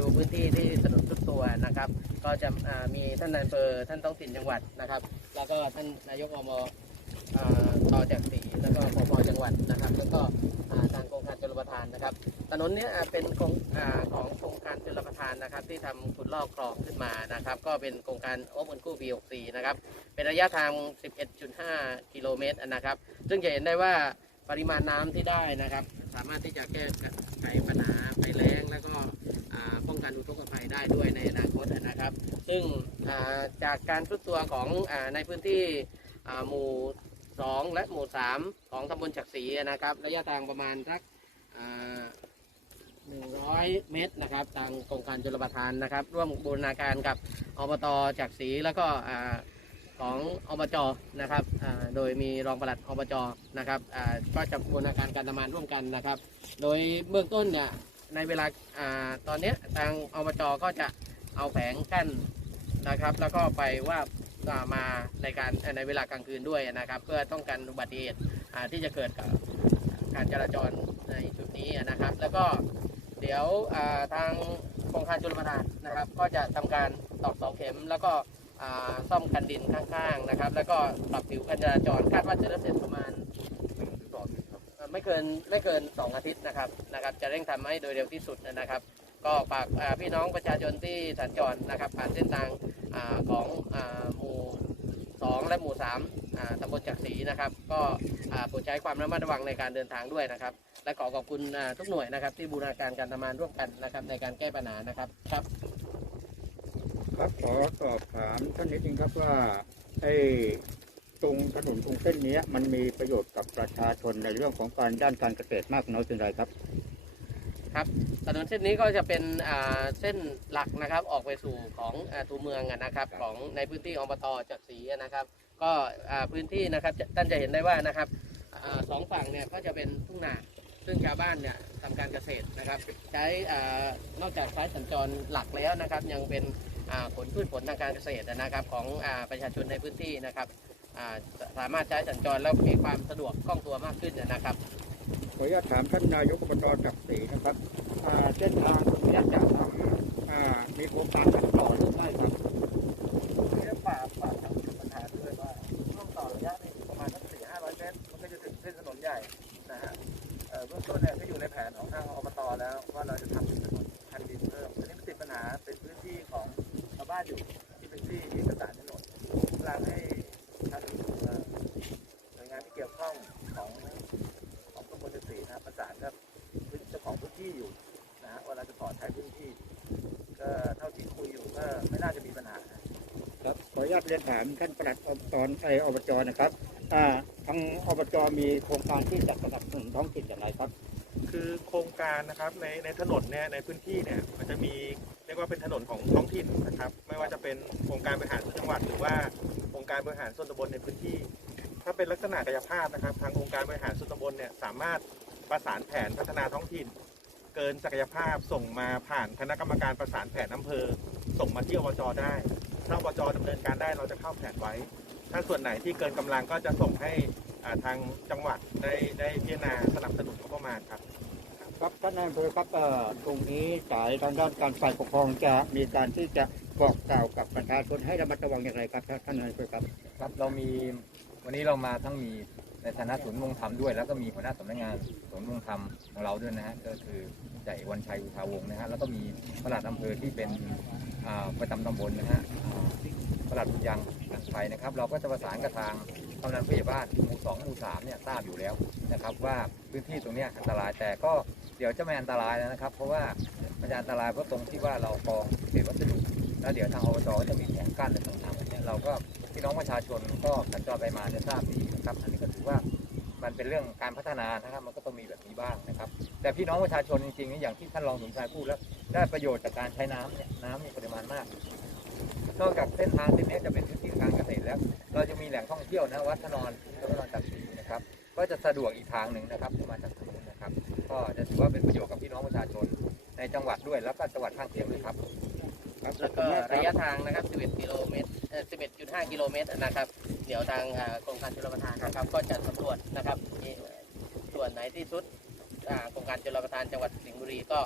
ดูพื้นที่ที่ถนนทุกตัวนะครับ ก็จะมีท่านนายอำเภอท่านท้องถิ่นจังหวัดนะครับ แล้วก็ท่านนายกอมอ่าต่อจากสีแล้วก็ปปจังหวัดนะครับ แล้วก็ทางโครงการชลประทานนะครับ ถนนนี้เป็นโครงของโครงการชลประทานนะครับ ที่ทำขุดลอกคลองขึ้นมานะครับ ก็เป็นโครงการโอเงินกู้ปี64 นะครับ เป็นระยะทาง 11.5 กิโลเมตรนะครับ ซึ่งจะเห็นได้ว่าปริมาณน้ำที่ได้นะครับ สามารถที่จะแก้ไขปัญหาภัยแล้ง แล้วก็ป้องกันอุทกภัยได้ด้วยในอนาคตนะครับ ซึ่งจากการทรุดตัวของอในพื้นที่หมู่ 2 และหมู่ 3 ของตำบลฉักศรีนะครับ ระยะทางประมาณสักอ่า100 เมตรนะครับทางโครงการชลประทานนะครับ ร่วมบูรณาการกับอบตจักศรีแล้วก็ ของอบจนะครับโดยมีรองปลัดอบจนะครับก็จะบูรณาการการทำงานร่วมกันนะครับ โดยเบื้องต้นเนี่ยในเวลาตอนนี้ทางอบจก็จะเอาแผงกั้นนะครับ แล้วก็ไปว่ามาในการในเวลากลางคืนด้วยนะครับ เพื่อต้องการอุบัติเหตุที่จะเกิดกับการจราจรในจุดนี้นะครับ แล้วก็เดี๋ยวทางโครงการชลประทานนะครับ ก็จะทำการตอกเสาเข็มแล้วก็ ซ่อมคันดินข้างๆนะครับ แล้วก็ปรับผิวการจราจรคาดว่าจะแล้เสร็จประมาณเอ่อไม่เกินไม่เกิน 2 อาทิตย์นะครับนะครับ จะเร่งทำให้โดยเร็วที่สุดนะครับ ก็ฝากพี่น้องประชาชนที่สัญจรนะครับ ผ่านเส้นทางอของอหมู่ 2 และหมู่3อ่าตำบลจักรีนะครับ ก็โปรดใช้ความระมัดระวังในการเดินทางด้วยนะครับ และขอขอบคุณทุกหน่วยนะครับ ที่บูรณาการการทำงานร่วมกันนะครับ ในการแก้ปัญหานะครับครับ ครับขอสอบถามท่านนิดนึงครับว่าไอ้ตรงถนนตรงเส้นนี้มันมีประโยชน์กับประชาชนในเรื่องของการด้านการเกษตรมากน้อยเพียงไรครับถนนเส้นนี้ก็จะเป็นอ่าเส้นหลักนะครับออกไปสู่ของอ่าตัวเมืองอะนะครับของในพื้นที่อบตจากศรีอะนะครับ ก็อ่าพื้นที่นะครับจะท่านจะเห็นได้ว่านะครับอาสองฝั่งเนี่ยก็จะเป็นทุ่งนาซึ่งชาวบ้านเนี่ยทำการเกษตรนะครับ ใช้อานอกจากใช้สัญจรหลักแล้วนะครับ ยังเป็นอ่า ผลพืชผลทางการเกษตรนะครับของอาประชาชนในพื้นที่นะครับอ่าสามารถใช้สัญจรแล้วมีความสะดวกคล่องตัวมากขึ้นนะครับขออนุญาตถามท่านนายกอบตจักรีนะครับอ่าเส้นทางตรงนี้จะทำอ่ามีโครงการตัดต่อหรือไม่ครับเรียกป่าป่าทางปัญหาด้วยว่าช่วงต่อระยะนี้ประมาณสักสี่ห้าร้อยเมตรมันก็จะถึงเส้นถนนใหญ่นะฮะเอ่อเบื้องต้นเนี่ยก็อยู่ในแผนของทางอบตแล้วว่าเราจะทำเป็นถนนคันดินเพิ่มอันนี้มันติดปัญหาเป็นพื้นที่ของชาว บ้านอยู่ที่เป็นที่เอกสารถนนกำลังให้ทางหน่วยงานที่เกี่ยวข้องของของตำบลเจสีนะครับประสานกับพื้นเจ้าของพื้นที่อยู่นะฮะว่าเราจะขอใช้พื้นที่ ก็เท่าที่คุยอยู่ก็ไม่น่าจะมีปัญหาครับขออนุญาตเรียนถามท่านปลัดอบตไออบจนะครับอ่าทางอบจมีโครงการที่จะสนับสนุนท้องถิ่นอย่างไรครับ คือโครงการนะครับในในถนนเนี่ยในพื้นที่เนี่ยมันจะมีเรียกว่าเป็นถนนของท้องถิ่นนะครับ ไม่ว่าจะเป็นโครงการบริหารส่วนจังหวัด หรือว่าโครงการบริหารส่วนตำบลในพื้นที่ ถ้าเป็นลักษณะกายภาพนะครับ ทางองค์การบริหารส่วนตำบลเนี่ยสามารถประสานแผนพัฒนาท้องถิ่น เกินศักยภาพส่งมาผ่านคณะกรรมการประสานแผนอำเภอ ส่งมาที่อบจได้ถ้าอบจดำเนินการได้เราจะเข้าแผนไว้ ถ้าส่วนไหนที่เกินกำลังก็จะส่งให้ ทางจังหวัดได้ได้พิจารณาสนับสนุนงบประมาณครับ ครับท่านนายอำเภอครับเอ่อตรงนี้สายทางด้านการฝ่ายปกครองจะมีการที่จะบอกกล่าวกับประชาชนให้ระมัดระวังอย่างไรครับท่านนายอำเภอครับ ครับเรามีวันนี้เรามาทั้งมีในฐานะศูนย์ดำรงธรรมด้วย แล้วก็มีหัวหน้าสำนักงานศูนย์ดำรงธรรมของเราด้วยนะฮะก็คือจ่ายวันชัยอุทาวงศ์นะฮะแล้วก็มีปลัดอำเภอที่เป็นอ่าประจำตำบลนะฮะอ่าปลัดบุญยังอันไฟนะครับ เราก็จะประสานกับทาง กำนันผู้ใหญ่บ้านหมู่สองหมู่สามเนี่ยทราบอยู่แล้วนะครับ ว่าพื้นที่ตรงนี้อันตรายแต่ก็เดี๋ยวจะไม่อันตรายแล้วนะครับ เพราะว่ามันจะอันตรายเพราะตรงที่ว่าเรากองเศษวัสดุแล้วเดี๋ยวทางอบจจะมีแผงกั้นอะไรต่างๆเนี่ยเราก็พี่น้องประชาชนก็สัญจรไปมาจะทราบดีนะครับ อันนี้ก็ถือว่ามันเป็นเรื่องการพัฒนานะครับมันก็ต้องมีแบบนี้บ้างนะครับ แต่พี่น้องประชาชนจริงๆนี่อย่างที่ท่านรองสมชายพูดแล้ว ได้ประโยชน์จากการใช้น้ำเนี่ยน้ำมีปริมาณมาก นอกจากเส้นทางเส้นนี้จะเป็นพื้นที่การเกษตรแล้ว เราจะมีแหล่งท่องเที่ยวนะวัดพระนอนแล้วก็นอนจักรีนะครับ ก็จะสะดวกอีกทางหนึ่งนะครับที่มาจากทางนู้นนะครับ ก็จะถือว่าเป็นประโยชน์กับพี่น้องประชาชน ในจังหวัดด้วยแล้วก็จังหวัดข้างเคียงด้วยครับครับแล้วก็ระยะทางนะครับ 11 กิโลเมตรเอ่อ11.5 กิโลเมตรนะครับ เดี๋ยวทางอ่าโครงการชลประทานนะครับ ก็จะสำรวจนะครับมีส่วนไหนที่สุดอ่าโครงการชลประทานจังหวัดสิงห์บุรีก็